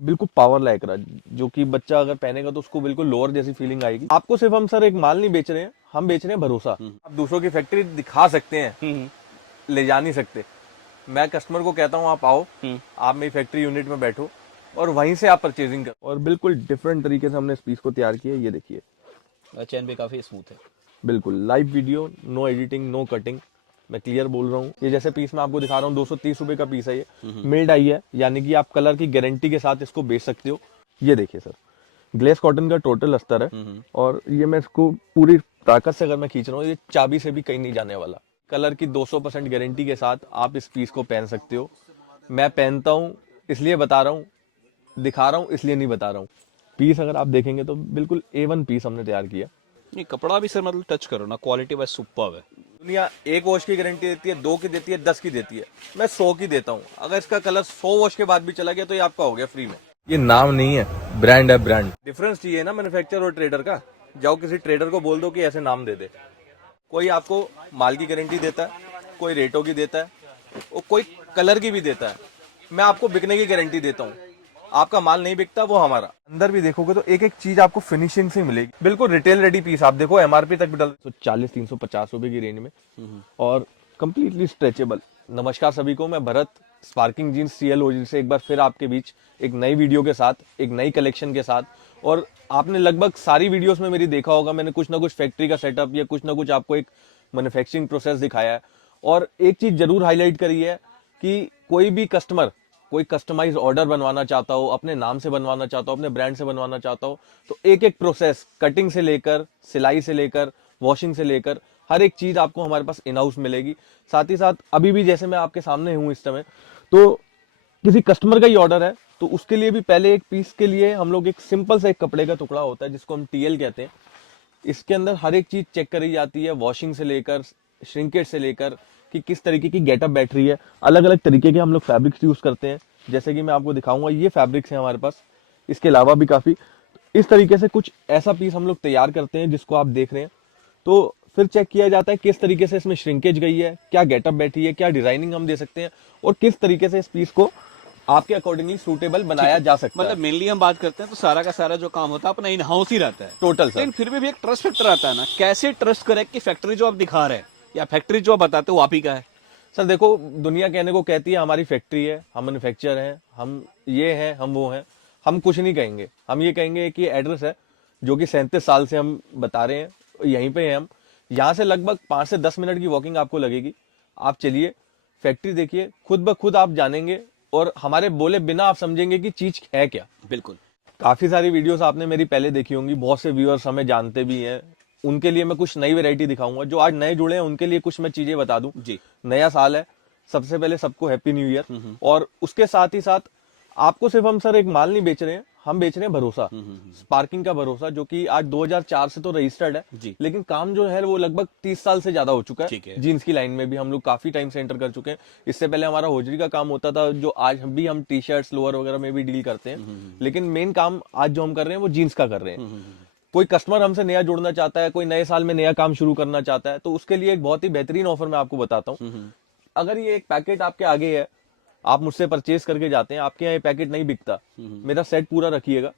बिल्कुल पावर लायक रहा, जो कि बच्चा अगर पहनेगा तो उसको बिल्कुल लोअर जैसी फीलिंग आएगी। आपको सिर्फ हम सर एक माल नहीं बेच रहे हैं, हम बेच रहे हैं भरोसा। आप दूसरों की फैक्ट्री दिखा सकते हैं, ले जा नहीं सकते। मैं कस्टमर को कहता हूँ आप आओ, आप मेरी फैक्ट्री यूनिट में बैठो और वहीं से आप परचेजिंग करो। और बिल्कुल डिफरेंट तरीके से हमने इस पीस को तैयार किया है, ये देखिए। चैन भी काफी स्मूथ है। बिल्कुल live video, no editing, no cutting, मैं क्लियर बोल रहा हूँ। ये जैसे पीस मैं आपको दिखा रहा हूँ, 230 रुपए का पीस है ये, मिल्ड आई है, यानी कि आप कलर की गारंटी के साथ इसको बेच सकते हो। ये देखिए सर, ग्लेस कॉटन का टोटल अस्तर है, और ये मैं इसको पूरी ताकत से अगर मैं खींच रहा हूँ, ये चाबी से भी कहीं नहीं जाने वाला। कलर की 200% गारंटी के साथ आप इस पीस को पहन सकते हो। मैं पहनता हूँ इसलिए बता रहा हूँ, दिखा रहा हूँ इसलिए नहीं बता रहा हूँ। पीस अगर आप देखेंगे तो बिल्कुल A1 पीस हमने तैयार किया। नहीं, कपड़ा भी सर मतलब टच करो ना, क्वालिटी बस सुपर्ब है। दुनिया 1 वॉश की गारंटी देती है, 2 की देती है, 10 की देती है, मैं 100 की देता हूँ। अगर इसका कलर 100 वॉश के बाद भी चला गया तो ये आपका हो गया फ्री में। ये नाम नहीं है, ब्रांड है, ब्रांड। डिफरेंस चाहिए ना मैन्युफैक्चरर और ट्रेडर का, जाओ किसी ट्रेडर को बोल दो कि ऐसे नाम दे दे। कोई आपको माल की गारंटी देता है, कोई रेटों की देता है, और कोई कलर की भी देता है। मैं आपको बिकने की गारंटी देता हूँ, आपका माल नहीं बिकता वो हमारा। अंदर भी देखोगे तो एक एक चीज आपको फिनिशिंग से मिलेगी, बिल्कुल रिटेल रेडी पीस। आप देखो MRP तक भी डल, तो 40-350 रुपए की रेंज में, और कंप्लीटली स्ट्रेचेबल। नमस्कार सभी को, मैं भरत, स्पार्किंग जीन्स CLOG से एक बार फिर आपके बीच एक नई वीडियो के साथ, एक नई कलेक्शन के साथ। और आपने लगभग सारी वीडियोस में मेरी देखा होगा, मैंने कुछ ना कुछ फैक्ट्री का सेटअप या कुछ ना कुछ आपको एक मैन्युफैक्चरिंग प्रोसेस दिखाया है। और एक चीज जरूर हाईलाइट करी है कि कोई भी कस्टमर कोई कस्टमाइज ऑर्डर बनवाना चाहता हो, अपने नाम से बनवाना चाहता हो, अपने ब्रांड से बनवाना चाहता हो, तो एक एक प्रोसेस, कटिंग से लेकर, सिलाई से लेकर, वॉशिंग से लेकर, हर एक चीज आपको हमारे पास इन हाउस मिलेगी। साथ ही साथ अभी भी जैसे मैं आपके सामने हूं इस समय, तो किसी कस्टमर का ही ऑर्डर है तो उसके लिए भी पहले एक पीस के लिए हम लोग एक सिंपल सा एक कपड़े का टुकड़ा होता है जिसको हम TL कहते हैं, इसके अंदर हर एक चीज चेक करी जाती है, वॉशिंग से लेकर, श्रिंकेज से लेकर, कि किस तरीके की गेटअप बैठ रही है। अलग अलग तरीके के हम लोग फैब्रिक्स यूज करते हैं, जैसे कि मैं आपको दिखाऊंगा, ये फैब्रिक्स है हमारे पास, इसके अलावा भी काफी। इस तरीके से कुछ ऐसा पीस हम लोग तैयार करते हैं जिसको आप देख रहे हैं, तो फिर चेक किया जाता है किस तरीके से इसमें श्रिंकेज गई है, क्या गेटअप बैठी है, क्या डिजाइनिंग हम दे सकते हैं, और किस तरीके से इस पीस को आपके अकॉर्डिंगली सूटेबल बनाया जा सकता है। मतलब मेनली हम बात करते हैं तो सारा का सारा जो काम होता है अपना इन हाउस ही रहता है टोटल सर। लेकिन फिर भी एक ट्रस्ट फैक्टर आता है ना, कैसे ट्रस्ट करें कि फैक्ट्री जो आप दिखा रहे हैं या फैक्ट्री जो आप बताते हो वो आप ही का है। सर देखो, दुनिया कहने को कहती है हमारी फैक्ट्री है, हम मैन्युफैक्चर हैं, हम ये हैं, हम वो हैं। हम कुछ नहीं कहेंगे, हम ये कहेंगे कि एड्रेस है जो कि 37 साल से हम बता रहे हैं, यहीं पे हैं हम। यहाँ से लगभग 5 से 10 मिनट की वॉकिंग आपको लगेगी। आप चलिए, फैक्ट्री देखिए, खुद ब खुद आप जानेंगे, और हमारे बोले बिना आप समझेंगे कि चीज है क्या। बिल्कुल। काफी सारी वीडियोस आपने मेरी पहले देखी होंगी, बहुत से व्यूअर्स हमें जानते भी हैं। उनके लिए मैं कुछ नई वैरायटी दिखाऊंगा, जो आज नए जुड़े हैं उनके लिए कुछ मैं चीजें बता दूं। जी। नया साल है, सबसे पहले सबको हैप्पी न्यू ईयर। और उसके साथ ही साथ आपको सिर्फ हम सर एक माल नहीं बेच रहे हैं, हम बेच रहे हैं भरोसा, स्पार्किंग का भरोसा, जो कि आज 2004 से तो रजिस्टर्ड है, जी। लेकिन काम जो है वो लगभग 30 साल से ज्यादा हो चुका ठीक है। है। जीन्स की लाइन में भी हम लोग काफी टाइम से एंटर कर चुके हैं। इससे पहले हमारा होजरी का काम होता था, जो आज भी हम टी शर्ट्स, लोअर वगैरह में भी डील करते हैं, लेकिन मेन काम आज जो हम कर रहे हैं वो जीन्स का कर रहे हैं। कोई कस्टमर हमसे नया जुड़ना चाहता है, कोई नए साल में नया काम शुरू करना चाहता है, तो उसके लिए एक बहुत ही बेहतरीन ऑफर मैं आपको बताता हूँ। अगर ये एक पैकेट आपके आगे है, आप मुझसे परचेज करके जाते हैं, आपके यहाँ ये पैकेट नहीं बिकता, मेरा सेट पूरा रखिएगा,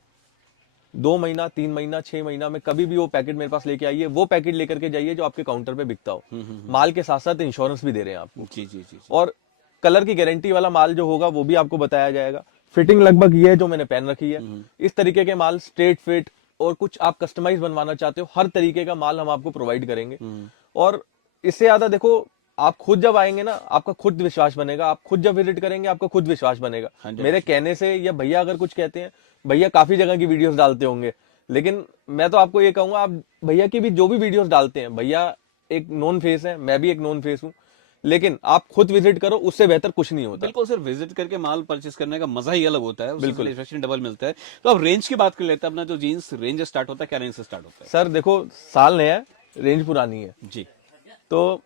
2 महीना, 3 महीना, 6 महीना में कभी भी वो पैकेट मेरे पास लेके आइए, वो पैकेट लेकर के जाइए जो आपके काउंटर पे बिकता हो। माल के साथ साथ इंश्योरेंस भी दे रहे हैं आपको। जी जी जी। और कलर की गारंटी वाला माल जो होगा वो भी आपको बताया जाएगा। फिटिंग लगभग ये है जो मैंने पहन रखी है। इस तरीके के माल, स्ट्रेट फिट, और कुछ आप कस्टमाइज बनवाना चाहते हो, हर तरीके का माल हम आपको प्रोवाइड करेंगे। और इससे ज्यादा देखो, आप खुद जब आएंगे ना, आपका खुद विश्वास बनेगा, आप खुद जब विजिट करेंगे आपका खुद विश्वास बनेगा। 100%। मेरे कहने से, या भैया अगर कुछ कहते हैं, भैया काफी जगह की वीडियोस डालते होंगे, लेकिन मैं तो आपको ये कहूंगा, आप भैया की भी जो भी वीडियोस डालते हैं, भैया एक नोन फेस है, मैं भी एक नोन फेस हूं, लेकिन आप खुद विजिट करो, उससे बेहतर कुछ नहीं होता। बिल्कुल सर, विजिट करके माल परचेस करने का मजा ही अलग होता है, उससे बिल्कुल। सेटिस्फेक्शन डबल मिलता है। तो अब रेंज की बात कर लेते हैं, अपना जो जीन्स रेंज स्टार्ट होता है, क्या रेंज से स्टार्ट होता है? सर देखो, साल नया है, रेंज पुरानी है, जी। तो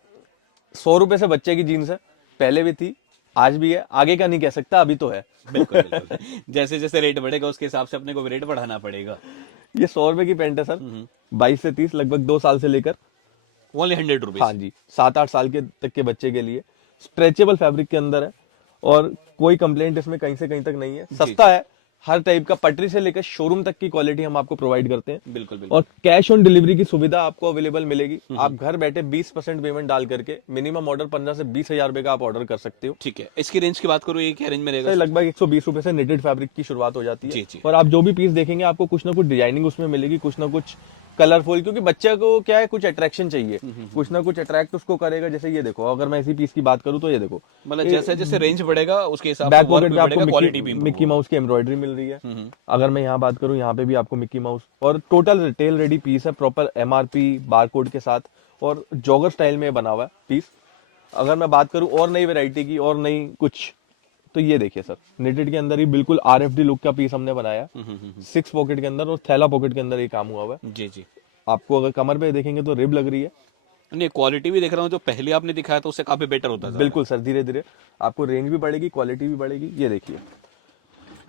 100 रुपए से बच्चे की जीन्स है, पहले भी थी, आज भी है, आगे का नहीं कह सकता, अभी तो है। बिल्कुल बिल्कुल। जैसे जैसे रेट बढ़ेगा उसके हिसाब से अपने को रेट बढ़ाना पड़ेगा। ये 100 रुपए की पैंट है सर, 22 से 30, लगभग 2 साल से लेकर, ओनली 100 रुपीज। हाँ जी, 7-8 साल के तक के बच्चे के लिए, स्ट्रेचेबल फैब्रिक के अंदर है, और कोई कंप्लेंट इसमें कहीं से कहीं तक नहीं है। सस्ता है, हर टाइप का, पटरी से लेकर शोरूम तक की क्वालिटी हम आपको प्रोवाइड करते हैं। बिल्कुल बिल्कुल। और कैश ऑन डिलीवरी की सुविधा आपको अवेलेबल मिलेगी। आप घर बैठे 20% पेमेंट डाल करके मिनिमम ऑर्डर 15 से 20 हजार रुपए का आप ऑर्डर कर सकते हो। ठीक है, इसकी रेंज की बात करूँ, ये क्या रेंज में रहेगा सर सर? लगभग 120 रुपए से नेटेड फैब्रिक की शुरुआत हो जाती है। जी जी। और आप जो भी पीस देखेंगे आपको कुछ ना कुछ डिजाइनिंग उसमें मिलेगी, कुछ ना कुछ कलरफुल, क्योंकि बच्चे को क्या है, कुछ अट्रैक्शन चाहिए, कुछ ना कुछ अट्रैक्ट उसको करेगा। जैसे ये देखो, अगर मैं इसी पीस की बात करूँ तो ये देखो, मतलब जैसे जैसे रेंज बढ़ेगा उसके हिसाब से बैक वर्क पॉकेट भी पे आपको बढ़ेगा, क्वालिटी भी मिक्की इंप्रूव माउस की एम्ब्रॉयडरी मिल रही है। होगी। अगर मैं यहाँ बात करूँ, यहाँ पे भी आपको मिक्की माउस, और टोटल रिटेल रेडी पीस है, प्रॉपर एमआरपी बारकोड के साथ, और जॉगर स्टाइल में बना हुआ है पीस। अगर मैं बात करूँ और नई वैरायटी की और नई कुछ, तो ये देखिए सर, नेटेड के अंदर ही बिल्कुल आरएफडी लुक का पीस हमने बनाया, 6 पॉकेट के अंदर और थैला पॉकेट के अंदर ये काम हुआ हुआ है। जी जी। आपको अगर कमर पे देखेंगे तो रिब लग रही है। नहीं, क्वालिटी भी देख रहा हूँ, जो पहले आपने दिखाया था उससे काफी बेटर होता जा रहा बिल्कुल सर, धीरे धीरे आपको रेंज भी बढ़ेगी, क्वालिटी भी बढ़ेगी। ये देखिए,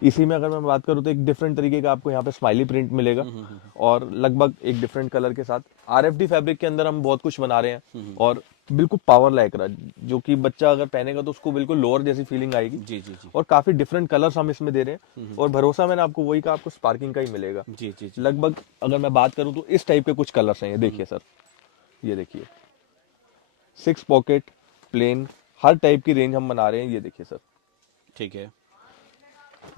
इसी में अगर मैं बात करूँ तो एक डिफरेंट तरीके का आपको यहाँ पे स्माइली प्रिंट मिलेगा, और लगभग एक डिफरेंट कलर के साथ आरएफडी फैब्रिक के अंदर हम बहुत कुछ बना रहे हैं। और बिल्कुल पावर लाइक्रा, जो कि बच्चा अगर पहनेगा तो उसको बिल्कुल लोअर जैसी फीलिंग आएगी। जी जी जी। और काफी डिफरेंट कलर्स हम इसमें दे रहे हैं, और भरोसा मैंने आपको वही कहा, आपको स्पार्किंग का ही मिलेगा। जी जी जी। लगभग अगर मैं बात करूँ तो इस टाइप के कुछ कलर्स हैं, ये देखिए सर, ये देखिए 6 पॉकेट प्लेन, हर टाइप की रेंज हम बना रहे हैं। ये देखिए सर, ठीक है।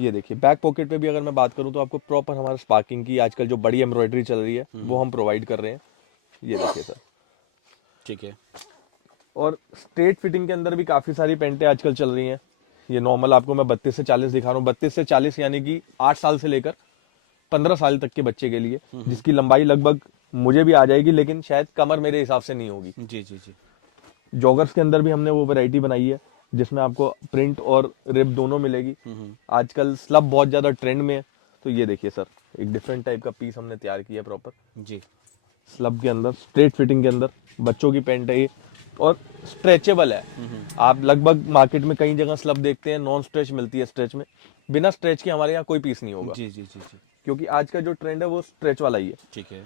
ये देखिए बैक पॉकेट पे भी अगर मैं बात करूं तो आपको प्रॉपर हमारा स्पार्किंग की आजकल जो बड़ी एम्ब्रॉयडरी चल रही है वो हम प्रोवाइड कर रहे हैं। ये देखिए सर, ठीक है। और स्ट्रेट फिटिंग के अंदर भी काफी सारी पेंटें आजकल चल रही हैं। ये नॉर्मल आपको मैं 32 से 40 दिखा रहा हूँ, 32 से 40 यानी कि 8 साल से लेकर 15 साल तक के बच्चे के लिए, जिसकी लंबाई लगभग मुझे भी आ जाएगी, लेकिन शायद कमर मेरे हिसाब से नहीं होगी। जी जी जी। जॉगर्स के अंदर भी हमने वो वैरायटी बनाई है जिसमें आपको प्रिंट और रिब दोनों मिलेगी। आजकल स्लब बहुत ज्यादा ट्रेंड में है, तो ये देखिए सर, एक डिफरेंट टाइप का पीस हमने तैयार किया प्रॉपर जी। स्लब के अंदर, स्ट्रेट फिटिंग के अंदर, बच्चों की पैंट है ये, और स्ट्रेचेबल है। आप लगभग मार्केट में कई जगह स्लब देखते हैं, नॉन स्ट्रेच मिलती है, स्ट्रेच में, बिना स्ट्रेच के हमारे यहाँ कोई पीस नहीं होगा, जी जी जी जी। क्योंकि आज का जो ट्रेंड है वो स्ट्रेच वाला ही है। ठीक है।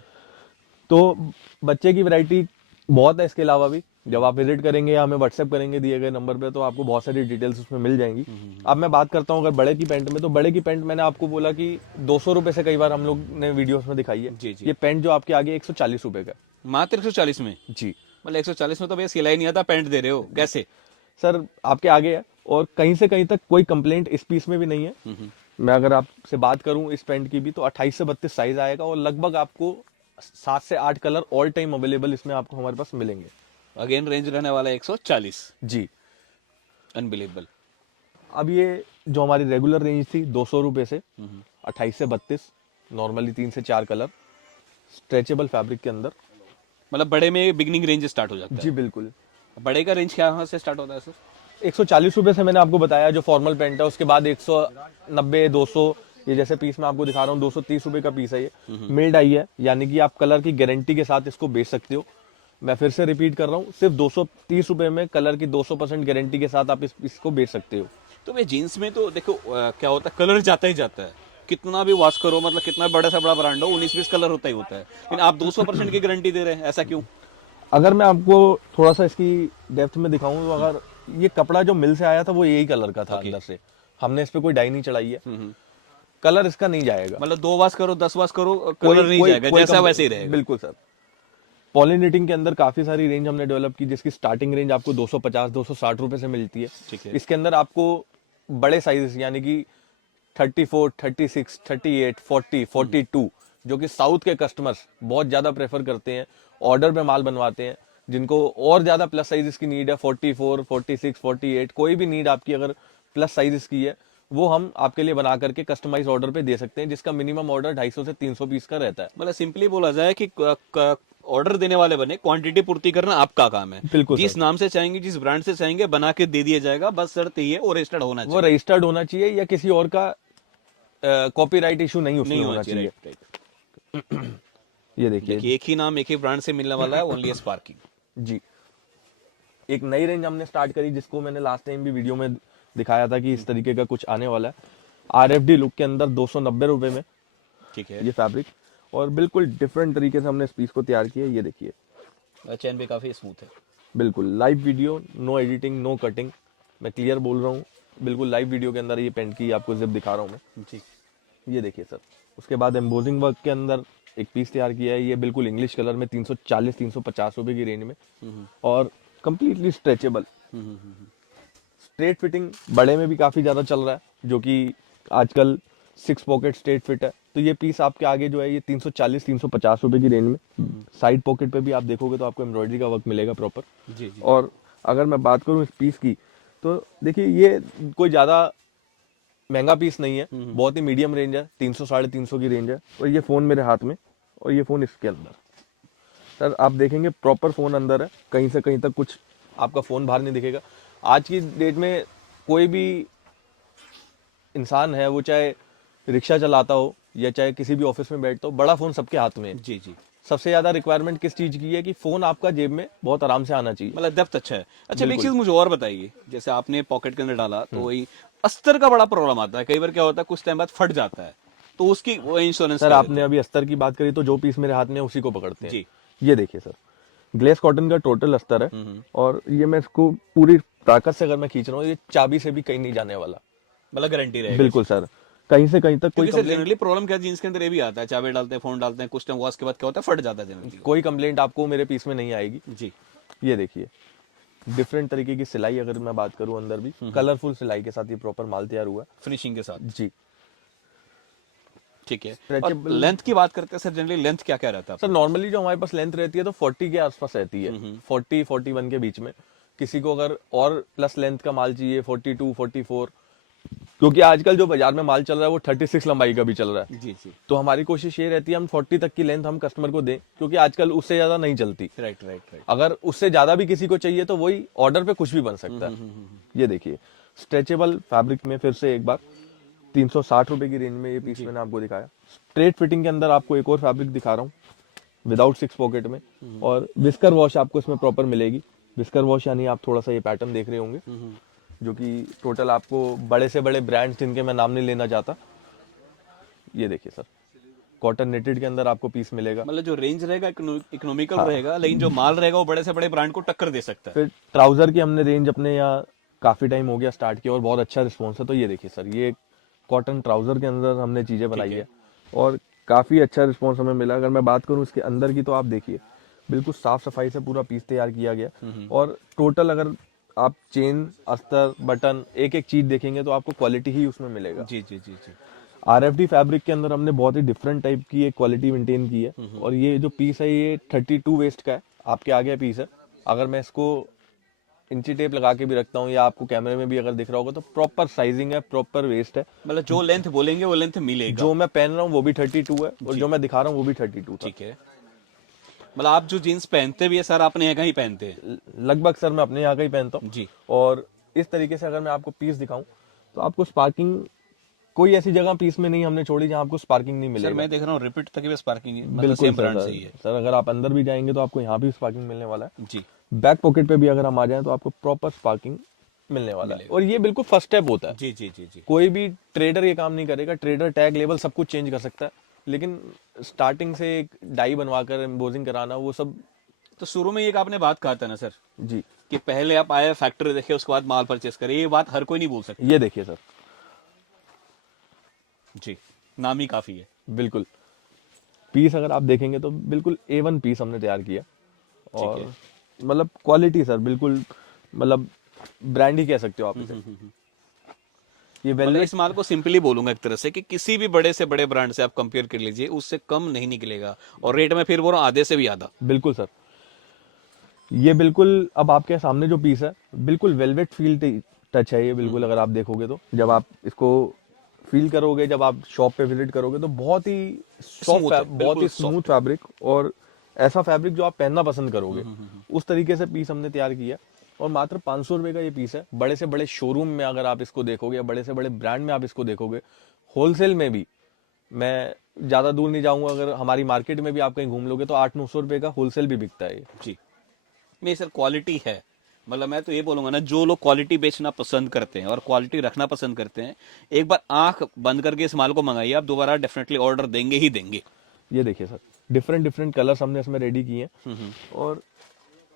तो बच्चे की वैरायटी बहुत है। इसके अलावा भी जब आप विजिट करेंगे या हमें व्हाट्सएप करेंगे दिए गए नंबर पे, तो आपको बहुत सारी डिटेल्स उसमें मिल जाएंगी। अब मैं बात करता हूँ अगर बड़े की पैंट में, तो बड़े की पैंट मैंने आपको बोला कि 200 रुपए से कई बार हम लोग ने वीडियोस में दिखाई है। जी जी। ये पैंट जो आपके आगे 140 रुपए का मात्र 140 में? है। जी मतलब 140 में तो भैया सिलाई नहीं आता, पैंट दे रहे हो कैसे? सर, आपके आगे है, और कहीं से कहीं तक कोई कंप्लेंट इस पीस में भी नहीं है। मैं अगर आपसे बात करूं इस पैंट की भी, तो 28 से 32 साइज आएगा, और लगभग आपको 7 से 8 कलर ऑल टाइम अवेलेबल इसमें आपको हमारे पास मिलेंगे। अगेन रेंज रहने वाला है 140। जी, अनबिलीवेबल। अब ये जो हमारी रेगुलर रेंज थी 200 रुपए से 28 से 32, नॉर्मली 3 से 4 कलर, स्ट्रेचेबल फैब्रिक के अंदर। मतलब बड़े में बिगनिंग रेंज स्टार्ट हो जाता जी है? बिल्कुल। बड़े का रेंज क्या से स्टार्ट होता है सर? 140 रुपए से मैंने आपको बताया जो फॉर्मल पैंट है, उसके बाद 190, 200, ये जैसे पीस मैं आपको दिखा रहा हूँ 230 रुपए का पीस है ये। मिल्ड आई है, यानी कि आप कलर की गारंटी के साथ इसको बेच सकते हो। मैं फिर से रिपीट कर रहा हूँ, सिर्फ 230 रुपए में कलर की 200% गारंटी के साथ आप इसको बेच सकते हो। तो भाई जीन्स में तो देखो क्या होता है, कलर जाता ही जाता है, कितना भी वॉश करो, मतलब कितना बड़ा से बड़ा ब्रांड हो, 19-20 कलर होता ही होता है, लेकिन आप 200% की गारंटी दे रहे हैं, ऐसा क्यों? अगर मैं आपको थोड़ा सा इसकी डेप्थ में दिखाऊं, तो अगर ये कपड़ा जो मिल से आया था वो यही कलर का था अंदर से, हमने इस पे कोई डाई नहीं चढ़ाई है, कलर इसका नहीं जाएगा। मतलब 2 वॉश करो 10 वॉश करो, कलर नहीं जाएगा, जैसा वैसे ही रहेगा? बिल्कुल सर। पॉलिनेटिंग के अंदर काफी सारी रेंज हमने डेवलप की, जिसकी स्टार्टिंग रेंज आपको 250 260 रुपए से मिलती है। ठीक है। इसके अंदर आपको बड़े साइज यानी कि 34, 36, 38, 40, 42, जो कि साउथ के कस्टमर्स बहुत ज्यादा प्रेफर करते हैं, ऑर्डर पे माल बनवाते हैं, जिनको और ज्यादा प्लस साइजेस की नीड है, 44, 46, 48, कोई भी नीड आपकी अगर प्लस साइजेस की है, वो हम आपके लिए बना करके कस्टमाइज ऑर्डर पे दे सकते हैं, जिसका मिनिमम ऑर्डर 250 से 300 पीस का रहता है। मतलब सिंपली बोला जाए कि ऑर्डर देने वाले बने, क्वांटिटी पूर्ति करना आपका काम है। बिल्कुल जिस सर। नाम से चाहेंगे, जिस ब्रांड से चाहेंगे, बना के दे दिया जाएगा, बस शर्त ये है और रजिस्टर्ड होना वो चाहिए। रजिस्टर्ड होना चाहिए, या किसी और का कॉपीराइट इशू नहीं उसमें नहीं होना चाहिए। Right right. ये देखिए देखिए एक ही नाम एक ही ब्रांड से मिलने वाला है, ओनली स्पार्किंग। जी, एक नई रेंज हमने स्टार्ट करी, जिसको मैंने लास्ट टाइम भी वीडियो में दिखाया था कि इस तरीके का कुछ आने वाला है, आरएफडी लुक के अंदर 290 रुपए में ठीक है। ये फैब्रिक, और बिल्कुल डिफरेंट तरीके से हमने इस पीस को तैयार किया है। ये देखिए, चैन भी काफी स्मूथ है। बिल्कुल live video, no editing, no cutting, मैं क्लियर बोल रहा हूँ, बिल्कुल लाइव वीडियो के अंदर ये पेंट की आपको जिप दिखा रहा हूँ मैं। जी। ये देखिए सर, उसके बाद एम्बोजिंग वर्क के अंदर एक पीस तैयार किया है, ये बिल्कुल इंग्लिश कलर में 340-350 रुपए की रेंज में, और कंप्लीटली स्ट्रेचेबल, स्ट्रेट फिटिंग बड़े में भी काफ़ी ज़्यादा चल रहा है, जो कि आजकल 6 पॉकेट स्ट्रेट फिट है। तो ये पीस आपके आगे जो है ये 340-350 रुपए की रेंज में, साइड पॉकेट पे भी आप देखोगे तो आपको एम्ब्रॉयडरी का वर्क मिलेगा प्रॉपर। जी जी। और अगर मैं बात करूँ इस पीस की, तो देखिए ये कोई ज़्यादा महंगा पीस नहीं है, बहुत ही मीडियम रेंज है, 300-350 की रेंज है। और ये फ़ोन मेरे हाथ में, और ये फ़ोन इसके अंदर, सर आप देखेंगे प्रॉपर फ़ोन अंदर है, कहीं से कहीं तक कुछ आपका फ़ोन बाहर नहीं दिखेगा। आज की डेट में कोई भी इंसान है, वो चाहे रिक्शा चलाता हो या चाहे किसी भी ऑफिस में बैठता हो, बड़ा फ़ोन सबके हाथ में है। जी जी। सबसे ज़्यादा रिक्वायरमेंट किस चीज़ की है कि फ़ोन आपका जेब में बहुत आराम से आना चाहिए। मतलब डेप्थ अच्छा है। अच्छा, एक बिल्कुल। चीज मुझे और बताइए, जैसे आपने पॉकेट के अंदर डाला तो वही अस्तर का बड़ा प्रॉब्लम आता है, कई बार क्या होता है कुछ टाइम बाद फट जाता है, तो उसकी वो इंश्योरेंस सर क्या आपने रहती अभी अस्तर की बात करी, तो जो पीस मेरे हाथ में है उसी को पकड़ते है? हैं। जी। ये देखिए सर, ग्लेस कॉटन का टोटल अस्तर है, और ये मैं इसको पूरी ताकत से अगर मैं खींच रहा हूँ, ये चाबी से भी कहीं नहीं जाने वाला। मतलब गारंटी रहेगा बिल्कुल इसकी। सर, कहीं से कहीं तक कोई क्योंकि सर कंप्लेंट, जनरली प्रॉब्लम क्या जीन्स के अंदर ये भी आता है, चाबी डालते हैं, फोन डालते हैं, कुछ टाइम वॉश के बाद क्या होता है, फट जाता है जनरली। कोई कंप्लेंट आपको मेरे पीस में नहीं आएगी। जी। ये देखिए, डिफरेंट तरीके की सिलाई, अगर मैं बात करूं अंदर भी कलरफुल सिलाई के साथ ये प्रॉपर माल तैयार हुआ फिनिशिंग के है साथ। जी। ठीक है। और स्ट्रेचेबल, लेंथ की बात करते हैं सर, जनरली लेंथ क्या क्या रहता है सर आपके पास? नॉर्मली जो हमारे पास लेंथ रहती है तो 40 के आसपास रहती है, 40-41 के बीच में। किसी को अगर और प्लस लेंथ का माल चाहिए 42-44, क्योंकि आजकल जो बाजार में माल चल रहा है वो 36 लंबाई का भी चल रहा है। जी जी। तो हमारी कोशिश ये रहती है हम 40 तक की लेंथ हम कस्टमर को दें, क्योंकि आजकल उससे ज़्यादा नहीं चलती। Right right right. अगर उससे ज़्यादा भी किसी को चाहिए तो वही ऑर्डर पे कुछ भी बन सकता है। ये देखिए, स्ट्रेचेबल फैब्रिक में फिर से एक बार 360 रुपए की रेंज में ये पीस जी। मैंने आपको दिखाया। स्ट्रेट फिटिंग के अंदर आपको एक और फैब्रिक दिखा रहा हूँ, विदाउट 6 पॉकेट में, और विस्कर वॉश आपको इसमें प्रॉपर मिलेगी। विस्कर वॉश यानी आप थोड़ा सा ये पैटर्न देख रहे होंगे, जो कि टोटल आपको बड़े से बड़े ब्रांड्स जिनके मैं नाम नहीं लेना चाहता। ये देखिए सर, कॉटन नेटेड के अंदर आपको पीस मिलेगा। मतलब जो रेंज रहेगा इकोनॉमिकल हाँ, रहेगा, लेकिन जो माल रहेगा वो बड़े से बड़े ब्रांड को टक्कर दे सकता है। फिर ट्राउजर की हमने रेंज अपने यहाँ काफ़ी टाइम हो गया स्टार्ट किया, और बहुत अच्छा रिस्पॉन्स है। तो ये देखिए सर, ये कॉटन ट्राउजर के अंदर हमने चीज़ें बनाई है, और काफ़ी अच्छा रिस्पॉन्स हमें मिला। अगर मैं बात करूँ इसके अंदर की, तो आप देखिए बिल्कुल साफ सफाई से पूरा पीस तैयार किया गया, और टोटल अगर आप चेन, अस्तर, बटन, एक एक चीज़ देखेंगे तो आपको क्वालिटी ही उसमें मिलेगा। जी जी जी जी। RFD फैब्रिक के अंदर हमने बहुत ही डिफरेंट टाइप की एक क्वालिटी मेंटेन की है, और ये जो पीस है ये 32 वेस्ट का है, आपके आगे पीस है। अगर मैं इसको इंची टेप लगा के भी रखता हूँ, या आपको कैमरे में भी अगर दिख रहा होगा, तो प्रॉपर साइजिंग है, प्रॉपर वेस्ट है। मतलब जो लेंथ बोलेंगे वो लेंथ मिलेगा। जो मैं पहन रहा हूँ वो भी 32 है, और जी। जो मैं दिखा रहा हूँ वो भी 32 था। ठीक है। मतलब आप जो जीन्स पहनते भी है सर, अपने यहाँ का ही पहनते हैं? लगभग सर मैं अपने यहाँ का ही पहनता हूँ। जी। और इस तरीके से अगर मैं आपको पीस दिखाऊं, तो आपको स्पार्किंग कोई ऐसी जगह पीस में नहीं हमने छोड़ी जहाँ आपको स्पार्किंग नहीं सर मिलेगा। मैं देख रहा हूँ रिपीट तक भी स्पार्किंग है, मतलब बिल्कुल सेम सर, ब्रांड से ही है। सर अगर आप अंदर भी जाएंगे तो आपको यहाँ भी स्पार्किंग मिलने वाला है। जी। बैक पॉकेट पे भी अगर हम आ जाएं तो आपको प्रॉपर स्पार्किंग मिलने वाला है, मिलेगा। और ये बिल्कुल फर्स्ट स्टेप होता है। जी जी जी जी। कोई भी ट्रेडर ये काम नहीं करेगा, ट्रेडर टैग लेबल सब कुछ चेंज कर सकता है, लेकिन स्टार्टिंग से एक डाई बनवाकर एम्बोजिंग कराना, वो सब। तो शुरू में एक आपने बात कहा था ना सर, जी, कि पहले आप आए फैक्ट्री देखे उसके बाद माल परचेस करें, ये बात हर कोई नहीं बोल सकता। ये देखिए सर, जी। नाम ही काफी है। बिल्कुल पीस अगर आप देखेंगे तो बिल्कुल A1 पीस हमने तैयार किया, ठीक और है। मतलब क्वालिटी सर बिल्कुल, मतलब ब्रांड ही कह सकते हो आप इसे। ये मतलब वेलवेट, इस माल को सिंपली बोलूंगा एक तरह से कि किसी भी बड़े से बड़े ब्रांड से आप कंपेयर कर लीजिए, उससे कम नहीं निकलेगा, और रेट में फिर वो आधे से भी आधा। बिल्कुल सर, ये बिल्कुल अब आपके सामने जो पीस है बिल्कुल वेलवेट फील टच है ये बिल्कुल। अगर आप देखोगे तो जब आप इसको फील करोगे, जब आप शॉप पे विजिट करोगे, तो बहुत ही सॉफ्ट, स्मूथ है, बहुत बिल्कुल ही स्मूथ सॉफ्ट है। फैब्रिक, और ऐसा फैब्रिक जो आप पहनना पसंद करोगे, उस तरीके से पीस हमने तैयार किया। और मात्र 500 रुपये का ये पीस है। बड़े से बड़े शोरूम में अगर आप इसको देखोगे, या बड़े से बड़े ब्रांड में आप इसको देखोगे, होलसेल में भी, मैं ज़्यादा दूर नहीं जाऊंगा, अगर हमारी मार्केट में भी आप कहीं घूम लोगे तो 800-900 रुपये का होलसेल भी बिकता है ये। जी। नहीं सर, क्वालिटी है। मतलब मैं तो ये बोलूंगा ना, जो लोग क्वालिटी बेचना पसंद करते हैं और क्वालिटी रखना पसंद करते हैं, एक बार आंख बंद करके इस माल को मंगाइए, आप दोबारा डेफिनेटली ऑर्डर देंगे ही देंगे। ये देखिए सर, डिफरेंट डिफरेंट कलर्स हमने इसमें रेडी किए हैं, और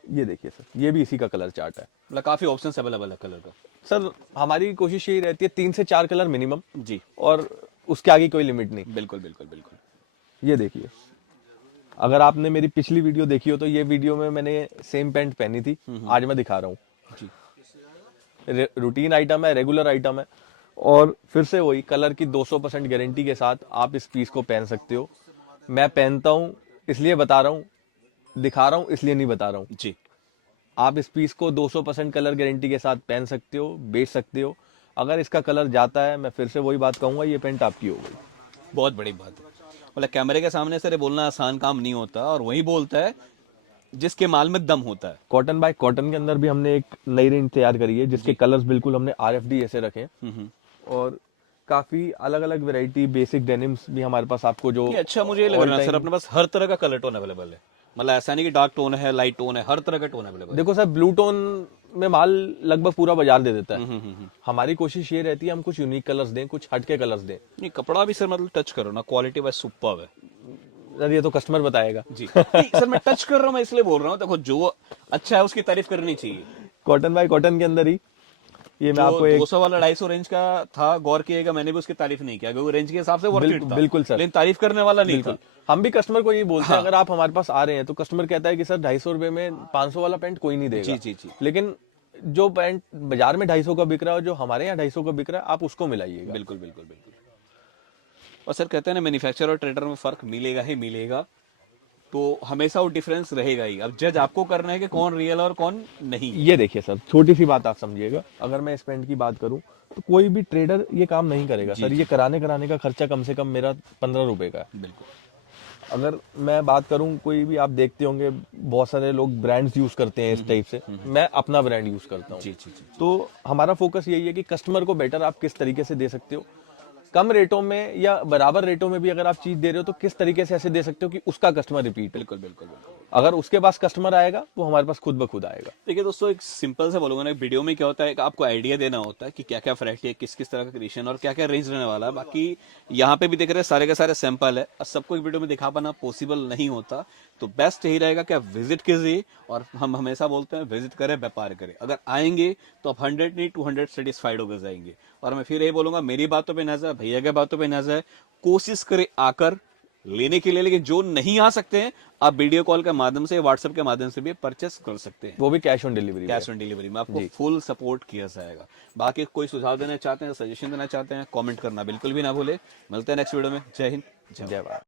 ये देखिए सर, ये भी इसी का कलर चार्ट है। मतलब काफी ऑप्शंस अवेलेबल है कलर का। सर हमारी कोशिश यही रहती है 3 से 4 कलर मिनिमम, जी। और उसके आगे कोई लिमिट नहीं। बिल्कुल बिल्कुल बिल्कुल। ये देखिए, अगर आपने मेरी पिछली वीडियो देखी हो तो ये वीडियो में मैंने सेम पैंट पहनी थी, आज मैं दिखा रहा हूँ। जी रूटीन आइटम है, रेगुलर आइटम है, और फिर से वही कलर की 200% गारंटी के साथ आप इस पीस को पहन सकते हो। मैं पहनता हूँ इसलिए बता रहा हूँ, दिखा रहा हूँ इसलिए नहीं बता रहा हूँ। जी। आप इस पीस को 200% कलर गारंटी के साथ पहन सकते हो, बेच सकते हो। अगर इसका कलर जाता है, मैं फिर से वही बात कहूंगा, ये पैंट आपकी हो गई। बहुत बड़ी बात है। मतलब कैमरे के सामने सर ये बोलना आसान काम नहीं होता, और वही बोलता है जिसके माल में दम होता है। कॉटन बाय कॉटन के अंदर भी हमने एक नई रेंज तैयार करी है, जिसके कलर्स बिल्कुल हमने RFD ऐसे रखे हैं, और काफी अलग अलग वैरायटी बेसिक डेनिम्स भी हमारे पास आपको जो ये अच्छा मुझे ये लग all रहा है सर, time- अपने पास हर तरह का कलर टोन अवेलेबल है। मतलब ऐसा नहीं कि डार्क टोन है, लाइट टोन है, हर तरह का टोन अवेलेबल है। देखो सर, ब्लू टोन में माल लगभग पूरा बाजार दे देता है। हम्म। हमारी कोशिश ये रहती है हम कुछ यूनिक कलर्स दें, कुछ हटके कलर्स दें। नहीं कपड़ा भी सर मतलब टच करो ना, क्वालिटी वाइज सुपर्ब है। सर ये तो कस्टमर बताएगा। जी नहीं सर, मैं टच कर रहा हूँ, मैं इसलिए बोल रहा हूँ, देखो जो अच्छा है उसकी तारीफ करनी चाहिए। कॉटन बाय कॉटन के अंदर ही ये मैं जो आपको एक 200 वाला 250 रेंज का था, गौर किएगा, मैंने भी उसकी तारीफ नहीं किया क्योंकि रेंज के हिसाब से वर्थ इट था। बिल्कुल सर, लेकिन तारीफ करने वाला नहीं बिल्कुल। था। हम भी कस्टमर को यही बोलते हैं, हाँ। अगर आप हमारे पास आ रहे हैं तो कस्टमर कहता है कि सर 250 रुपए में 500 वाला पैंट कोई नहीं देगा। जी जी जी। लेकिन जो पैंट बाजार में 250 का बिक रहा है और जो हमारे यहाँ 250 का बिक रहा है, आप उसको मिलाइएगा। बिल्कुल बिल्कुल बिल्कुल। और सर कहते हैं ना, मैन्युफैक्चरर और ट्रेडर में फर्क मिलेगा ही मिलेगा, तो हमेशा वो डिफरेंस रहेगा ही। अब जज आपको करना है कि कौन रियल और कौन नहीं है। ये देखिए सर, छोटी सी बात आप समझिएगा, अगर मैं इस पैंट की बात करूं तो कोई भी ट्रेडर ये काम नहीं करेगा सर। ये कराने का खर्चा कम से कम मेरा 15 रुपए का है। बिल्कुल। अगर मैं बात करूं, कोई भी आप देखते होंगे बहुत सारे लोग ब्रांड्स यूज करते हैं इस टाइप से, मैं अपना ब्रांड यूज करता हूं। जी जी जी। तो हमारा फोकस यही है कि कस्टमर को बेटर आप किस तरीके से दे सकते हो, कम रेटों में या बराबर रेटों में भी अगर आप चीज दे रहे हो तो किस तरीके से ऐसे दे सकते हो कि उसका कस्टमर रिपीट हो। बिल्कुल बिल्कुल बिल्कुल। अगर उसके पास कस्टमर आएगा तो हमारे पास खुद ब खुद आएगा। देखिए दोस्तों, एक सिंपल से बोलूंगा ना, वीडियो में क्या होता है कि आपको आइडिया देना होता है कि क्या क्या वैरायटी है, किस किस तरह का क्रिएशन और क्या क्या रेंज रहने वाला है। बाकी यहाँ पे भी देख रहे हैं सारे के सारे सैंपल है, और सबको एक वीडियो में दिखा पाना पॉसिबल नहीं होता। तो बेस्ट यही रहेगा कि आप विजिट कीजिए, और हम हमेशा बोलते हैं विजिट करें, व्यापार करें। अगर आएंगे तो आप 100 नहीं 200 सेटिस्फाइड होकर जाएंगे। और मैं फिर यही बोलूंगा, मेरी बातों पे नजर, भैया के बातों पे नजर, कोशिश करें आकर लेने के लिए। लेकिन जो नहीं आ सकते हैं, आप वीडियो कॉल के माध्यम से, व्हाट्सएप के माध्यम से भी परचेस कर सकते हैं। वो भी cash on delivery. Cash on delivery में आपको फुल सपोर्ट किया जाएगा। बाकी कोई सुझाव देना चाहते हैं, सजेशन देना चाहते हैं, कमेंट करना बिल्कुल भी ना भूले। मिलते हैं नेक्स्ट वीडियो में। जय हिंद, जय भारत।